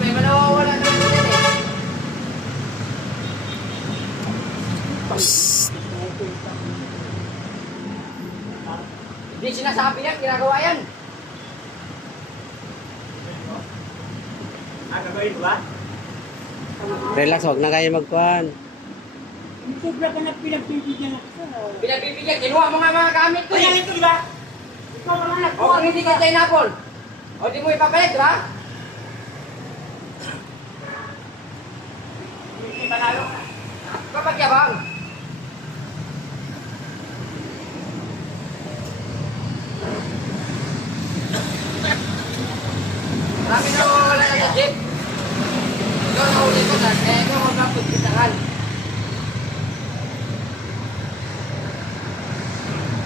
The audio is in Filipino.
may manawawala na ito din eh. Hindi sinasabi yan, ginagawa yan. Gagawin mo ba? Relax, huwag na kayo magkuhan. Sobra ka na pinagbibigyan ako. Pinagbibigyan, kinuha mo nga mga gamit ko Kaya eh. ito, di ba? Ikaw ang anak O kung hindi ka tinapon, o di mo ipapalit, di ba? Hindi panalo. Kapag yabang.